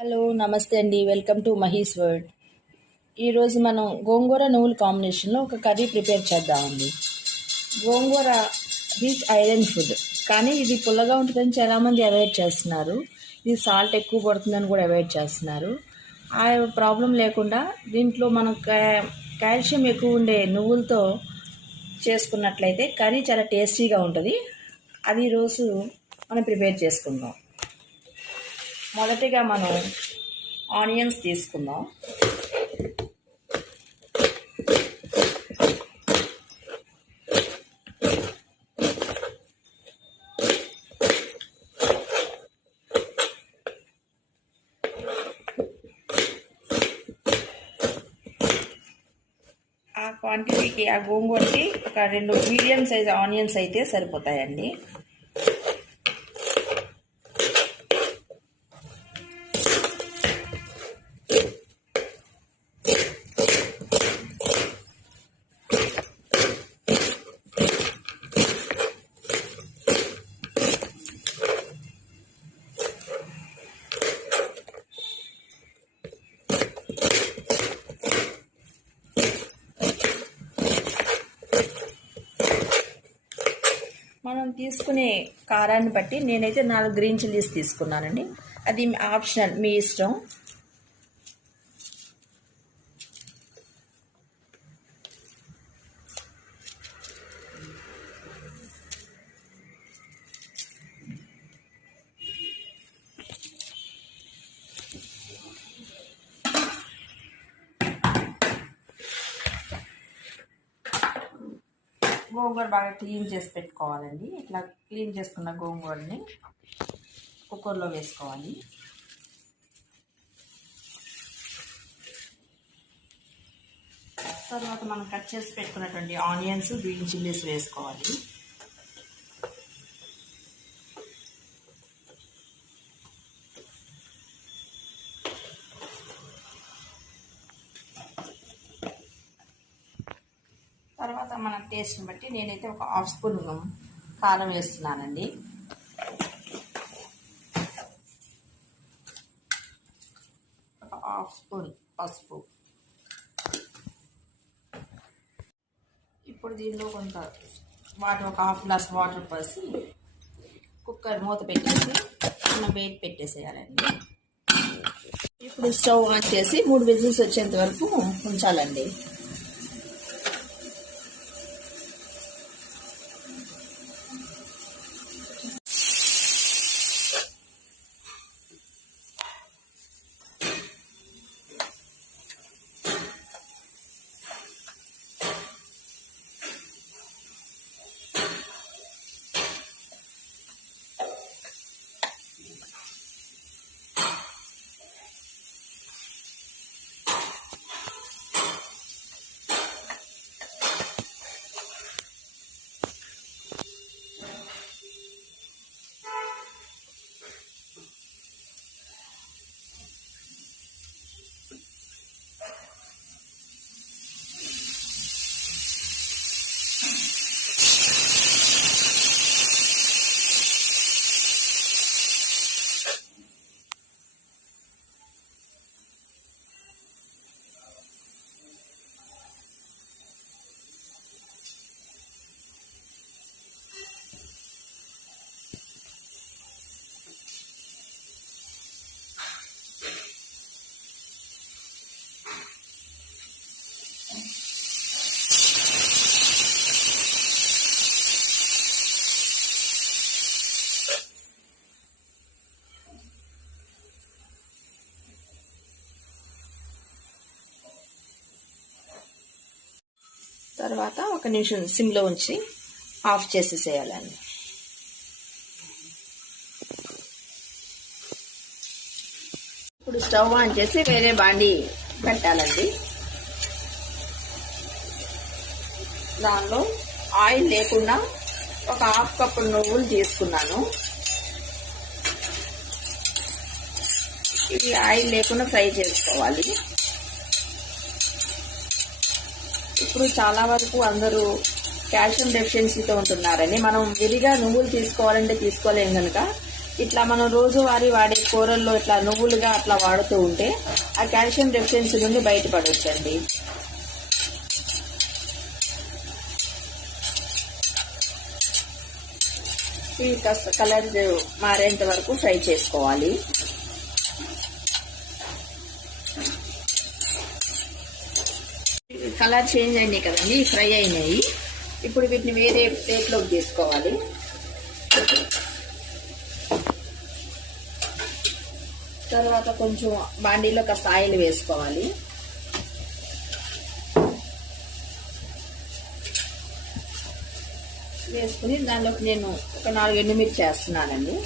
Hello నమస్తే అండి. Welcome to Mahi's world. ఈరోజు మనం గోంగూర నువ్వుల కాంబినేషన్లో ఒక కర్రీ ప్రిపేర్ చేద్దామండి. గోంగూర రిచ్ ఐరన్ ఫుడ్, కానీ ఇది పుల్లగా ఉంటుందని చాలామంది అవాయిడ్ చేస్తున్నారు. ఇది సాల్ట్ ఎక్కువ పడుతుందని కూడా అవాయిడ్ చేస్తున్నారు. ఆ ప్రాబ్లం లేకుండా దీంట్లో మనం కాల్షియం ఎక్కువ ఉండే నువ్వులతో చేసుకున్నట్లయితే కర్రీ చాలా టేస్టీగా ఉంటుంది. అది ఈరోజు మనం ప్రిపేర్ చేసుకుందాం. మొదటిగా మనం ఆనియన్స్ తీసుకుందాం. ఆ క్వాంటిటీకి, ఆ గోంగూరకి ఒక 2 మీడియం సైజ్ ఆనియన్స్ అయితే సరిపోతాయండి. మనం తీసుకునే కారాన్ని బట్టి నేనైతే 4 గ్రీన్ చిల్లీస్ తీసుకున్నానండి. అది ఆప్షనల్, మీ ఇష్టం. గోంగూర బాగా క్లీన్ చేసి పెట్టుకోవాలండి. ఇట్లా క్లీన్ చేసుకున్న గోంగూరని కుక్కర్లో వేసుకోవాలి. తర్వాత మనం కట్ చేసి పెట్టుకున్నటువంటి ఆనియన్స్, గ్రీన్ చిల్లీస్ వేసుకోవాలి. తర్వాత మన టేస్ట్ని బట్టి నేనైతే ఒక 1/2 స్పూన్ కారం వేస్తున్నానండి. ఒక 1/2 స్పూన్ పసుపు. ఇప్పుడు దీనిలో కొంత వాటర్, ఒక 1/2 గ్లాస్ వాటర్ పోసి కుక్కర్ మూత పెట్టేసి మనం వెయిట్ పెట్టేసేయాలండి. ఇప్పుడు స్టవ్ ఆన్ చేసి 3 విజిల్స్ వచ్చేంత వరకు ఉంచాలండి. తర్వాత 1 నిమిషం సిమ్లో ఉంచి ఆఫ్ చేసేసేయాలండి. ఇప్పుడు స్టవ్ ఆన్ చేసి వేరే బాండి పెట్టాలండి. దానిలో ఆయిల్ లేకుండా ఒక 1/2 కప్పు నువ్వులు తీసుకున్నాను. ఇవి ఆయిల్ లేకుండా ఫ్రై చేసుకోవాలి. ఇప్పుడు చాలా వరకు అందరూ కాల్షియం డెఫిషియన్సీతో ఉంటున్నారని మనం విడిగా నువ్వులు తీసుకోవాలంటే తీసుకోలేం కనుక ఇట్లా మనం రోజువారీ వాడే కూరల్లో ఇట్లా నువ్వులుగా అట్లా వాడుతూ ఉంటే ఆ కాల్షియం డెఫిషియన్సీ నుండి బయటపడవచ్చండి. ఇవి కాస్త కలర్ మారేంత వరకు ఫ్రై చేసుకోవాలి. కలర్ చేంజ్ అయినాయి కదండి, ఫ్రై అయినాయి. ఇప్పుడు వీటిని వేరే ప్లేట్లోకి తీసుకోవాలి. తర్వాత కొంచెం బాండీలో కాస్త ఆయిల్ వేసుకోవాలి. వేసుకుని దానిలోకి నేను ఒక 4 ఎండుమిర్చి వేస్తున్నానండి.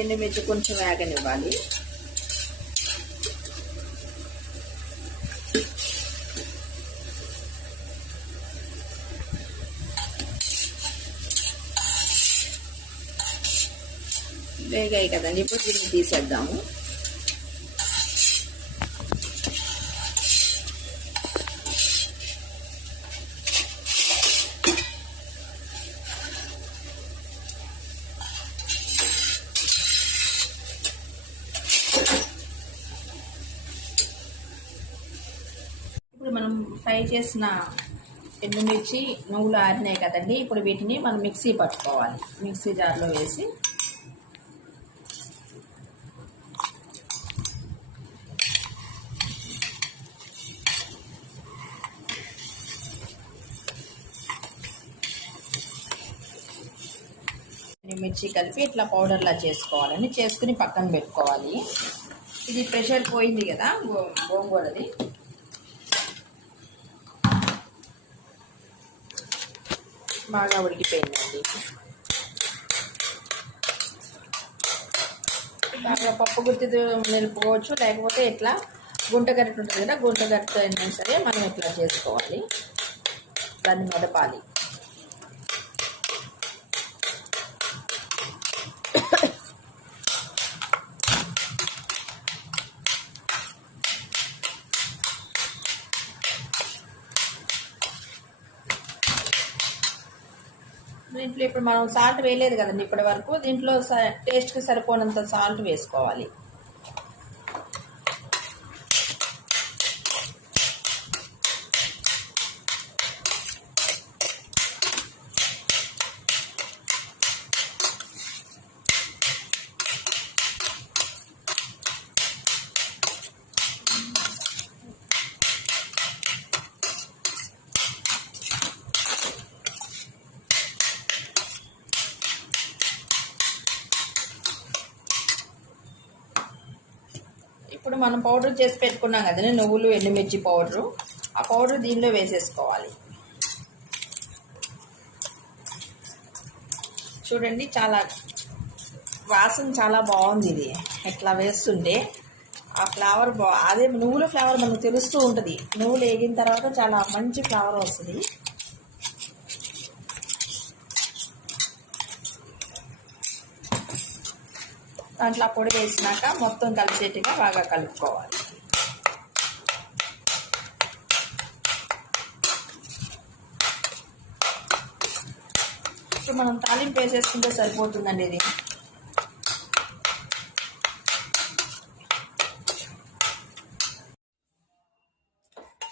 ఎండుమిర్చి కొంచెం వేగనివ్వాలి. వేగాయి కదండి, ఇప్పుడు దీన్ని తీసేద్దాము. ఇప్పుడు మనం ఫ్రై చేసిన ఎండుమిర్చి నువ్వులు ఆరినాయి కదండి. ఇప్పుడు వీటిని మనం మిక్సీ పట్టుకోవాలి. మిక్సీ జార్లో వేసి మిర్చి కలిపి ఇట్లా పౌడర్లా చేసుకోవాలని చేసుకుని పక్కన పెట్టుకోవాలి. ఇది ప్రెషర్ పోయింది కదా గోంగూరది. బాగా ఉడికిపోయిందండి. బాగా పప్పు గుత్తితో నిలుపుకోవచ్చు, లేకపోతే ఇట్లా గుంట గరిటె ఉంటుంది కదా, గుంట గరిటెతో అయినా సరే మనం ఇట్లా చేసుకోవాలి. దాన్ని మెదపాలి. దీంట్లో ఇప్పుడు మనం సాల్ట్ వేయలేదు కదండి ఇప్పటి వరకు. దీంట్లో టేస్ట్కి సరిపోనంత సాల్ట్ వేసుకోవాలి. ఇప్పుడు మనం పౌడర్ చేసి పెట్టుకున్నాం కదండి, నువ్వులు ఎండుమిర్చి పౌడరు. ఆ పౌడర్ దీనిలో వేసేసుకోవాలి. చూడండి, చాలా వాసన చాలా బాగుంది. ఇది ఇట్లా వేస్తుంటే ఆ ఫ్లేవర్ అదే నువ్వుల ఫ్లేవర్ మనకు తెలుస్తూ ఉంటుంది. నువ్వులు వేగిన తర్వాత చాలా మంచి ఫ్లేవర్ వస్తుంది. దాంట్లో పొడి వేసినాక మొత్తం కలిసేట్టుగా బాగా కలుపుకోవాలి. ఇప్పుడు మనం తాలింపు వేసేసుకుంటే సరిపోతుందండి. ఇది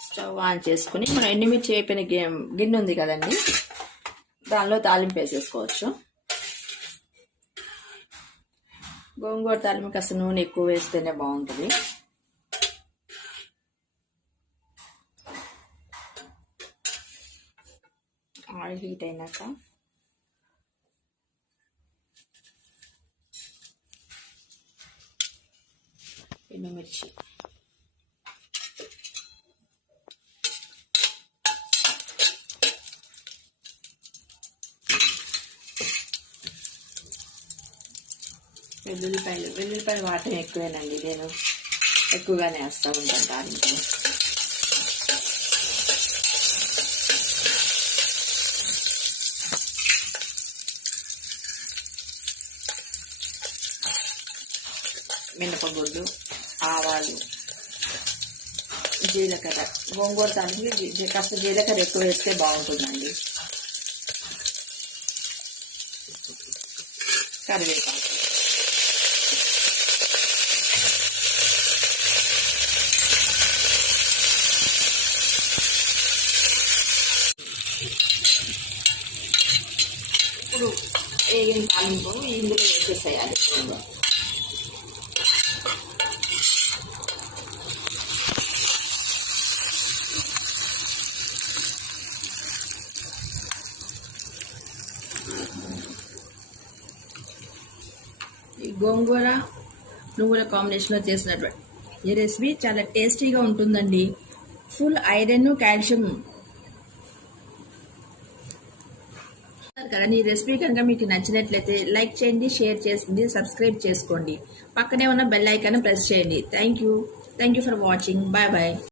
స్టవ్ ఆన్ చేసుకుని మనం ఎండుమిర్చి వేపిన గిన్నె ఉంది కదండి, దానిలో తాలింపు వేసేసుకోవచ్చు. గోంగూర తాలింపు కాస్త నూనె ఎక్కువ వేస్తేనే బాగుంటుంది. ఆయిల్ హీట్ అయినాక ఎండుమిర్చి, వెల్లుల్లిపాయలు వాటం ఎక్కువేనండి. నేను ఎక్కువగానే వేస్తూ ఉంటాను తాలింపు. మినపగుళ్ళు, ఆవాలు, జీలకర్ర. గోంగూర దానికి కాస్త జీలకర్ర ఎక్కువ వేస్తే బాగుంటుందండి. కరివేపాకు, ఇప్పుడు ఏం తాలింపు ఇందులో వేసేసేయాలి. ఈ గోంగూర నువ్వుల కాంబినేషన్లో చేసినటువంటి ఈ రెసిపీ చాలా టేస్టీగా ఉంటుందండి. ఫుల్ ఐరన్, కాల్షియం కదా. ఈ రెసిపీ కనుక మీకు నచ్చినట్లయితే లైక్ చేయండి, షేర్ చేయండి, సబ్స్క్రైబ్ చేసుకోండి. పక్కనే ఉన్న బెల్ ఐకాన్ ప్రెస్ చేయండి. Thank you for watching. Bye bye.